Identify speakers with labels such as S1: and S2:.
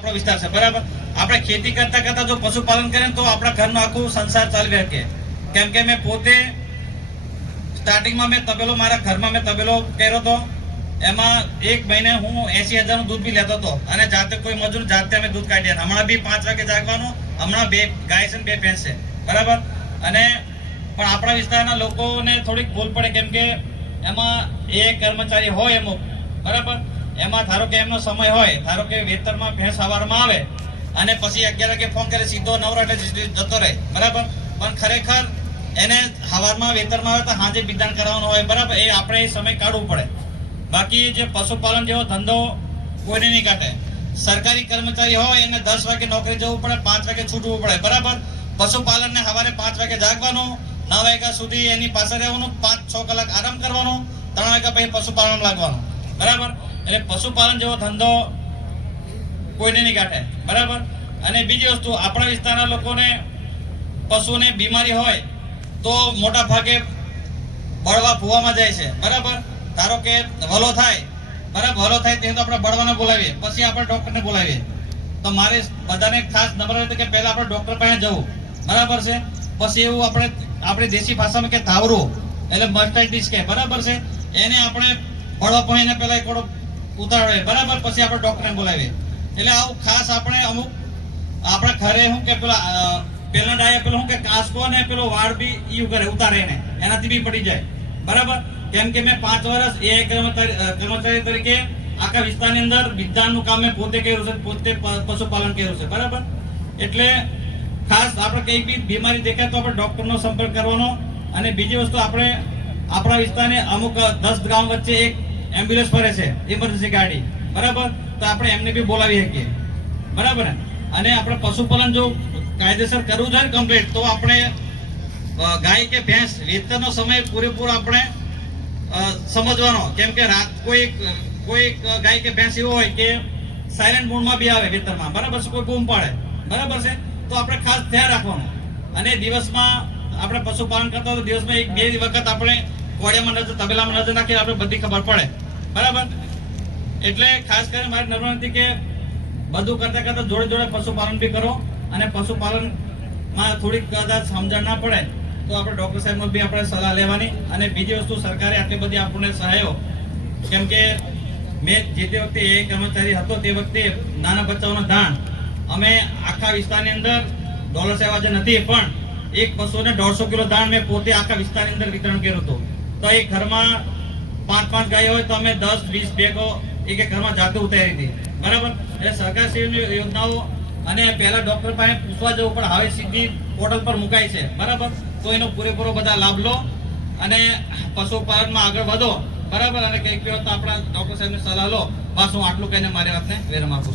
S1: આપણો વિસ્તાર છે. બરાબર? આપણે ખેતી કરતા કરતા જો પશુપાલન કરીએ તો આપણા ઘરનો આખું સંસાર ચાલી શકે કેમ કે મેં પોતે સ્ટાર્ટિંગમાં મેં તબેલો મારા ઘરમાં મેં તબેલો કર્યો હતો એમાં એક મહિને હું એસી હજારનું દૂધ બી લેતો હતો. અને જાતે કોઈ મજૂર જાતે અમે દૂધ કાઢીએ. હમણાં બી પાંચ વાગે જાગવાનું. હમણાં બે ગાય છે બે ભેંસ છે. બરાબર? અને પણ આપણા વિસ્તારના લોકોને થોડીક ભૂલ પડે. કેમ કે એમાં એ કર્મચારી હોય અમુક. બરાબર? એમાં ધારો કે એમનો સમય હોય, ધારો કે વેતરમાં ભેંસ સવારમાં આવે અને પછી અગિયાર વાગે ફોન કરે, સીધો નવરાટે જતો રહે. બરાબર? પણ ખરેખર એને સવારમાં વેતરમાં આવે તો સાંજે બિદાન કરાવવાનું હોય, બરાબર? એ આપણે એ સમય કાઢવું પડે. બાકી જે પશુપાલન જેવો ધંધો કોઈને નહીં કાઢે સરકારી કર્મચારી હોય, એને દસ વાગે નોકરી જવું પડે, પાંચ વાગે છૂટવું પડે, બરાબર? પશુપાલનને સવારે પાંચ વાગે જાગવાનું, નવ વાગ્યા સુધી એની પાસે રહેવાનું, પાંચ છ કલાક આરામ કરવાનો, ત્રણ વાગ્યા પછી પશુપાલન લાગવાનું. બરાબર? એટલે પશુપાલન જેવો ધંધો કોઈને નહીં કાઢે. બરાબર? અને બીજી વસ્તુ, આપણા વિસ્તારના લોકોને પશુને બીમારી હોય તો મોટા ભાગે બળવા ભૂવામાં જાય છે. બરાબર? ધારો કે વલો થાય, બરાબર? વલો થાય તે તો આપણે બળવાને બોલાવીએ. પછી આપણે ડૉક્ટરને બોલાવીએ. તો મારે બધાને ખાસ નંબર હતો કે પહેલાં આપણે ડૉક્ટર પાસે જવું. બરાબર છે? પછી એવું આપણે, આપણી દેશી ભાષામાં કે થાવરું એટલે મસ્ટાઇટિસ કે, બરાબર છે? એને આપણે બળવા પણ એને પહેલાં એક વડો બરાબર, પછી આપણે ડોક્ટરને બોલાવીએ. એટલે આવું ખાસ આપણે અમુક, આપણા ઘરે શું કે પેલા પેલા ડાયા પેલો શું કે કાસકો ને પેલો વાળ બી ઈ કરે ઉતારે ને એનાથી બી પડી જાય. બરાબર? કેમ કે મેં પાંચ વર્ષ એ કર્મચારી તરીકે આખા વિસ્તારની અંદર વિજ્ઞાનનું કામ મેં પોતે કર્યું છે, પોતે પશુપાલન કર્યું છે. બરાબર? એટલે ખાસ આપણે કંઈક બી બીમારી દેખાય તો આપણે ડૉક્ટરનો સંપર્ક કરવાનો. અને બીજી વસ્તુ આપણે, આપણા વિસ્તારને અમુક દસ ગામ વચ્ચે એક એમ્બ્યુલન્સ ફરે છે ઇમરજન્સી ગાડી. બરાબર? તો આપણે એમને બી બોલાવી શકીએ. બરાબર? ને અને આપણે પશુપાલન જો કાયદેસર કરવું છે કમ્પ્લીટ તો આપણે ગાય કે ભેંસ વેતનનો સમય પૂરેપૂરો આપણે સમજવાનો. કેમ કે રાત કોઈ કોઈ ગાય કે ભેંસ એવો હોય કે સાયલેન્ટ મોડમાં બી આવે વેતનમાં બરાબર છે? કોઈ બૂમ પાડે. બરાબર છે? તો આપણે ખાસ ધ્યાન રાખવાનું. અને દિવસમાં આપણે પશુપાલન કરતા તો દિવસમાં એક બે વખત આપણે કોડિયામાં નજર, તબેલામાં નજર નાખીને આપણે બધી ખબર પડે. બરાબર? એટલે ખાસ કરીને મારી નમ્ર હતી કે બધું કરતા કરતા જોડે જોડે પશુપાલન બી કરો અને પશુપાલનમાં થોડીક કદાચ સમજણ ના પડે તો આપણે ડોક્ટર સાહેબનો બી આપણે સલાહ લેવાની અને બીજી વસ્તુ સરકારે આટલી બધી આપણને સહાયો, કેમ કે મેં જે તે વખતે એ કર્મચારી હતો તે વખતે નાના બચ્ચાઓના દાન. અમે આખા વિસ્તારની અંદર ડોલર સેવા જે નથી, પણ એક પશુને દોઢસો કિલો દાણ મેં પોતે આખા વિસ્તારની અંદર વિતરણ કર્યું હતું. તો એ ઘરમાં પાંચ પાંચ ગાય હોય તો અમે દસ, વીસ બેગો એક એક ઘરમાં જાતે ઉતારી હતી બરાબર? એટલે સરકારશ્રીની યોજનાઓ અને પહેલા ડોક્ટર પાસે પૂછવા જવું પણ હવે સીધી પોર્ટલ પર મુકાય છે. બરાબર? તો એનો પૂરેપૂરો બધા લાભ લો અને પશુપાલનમાં આગળ વધો. બરાબર? અને કંઈક તો આપણા ડોક્ટર સાહેબની સલાહ લો. બસ હું આટલું કહીને મારી વાતને વિરામ આપું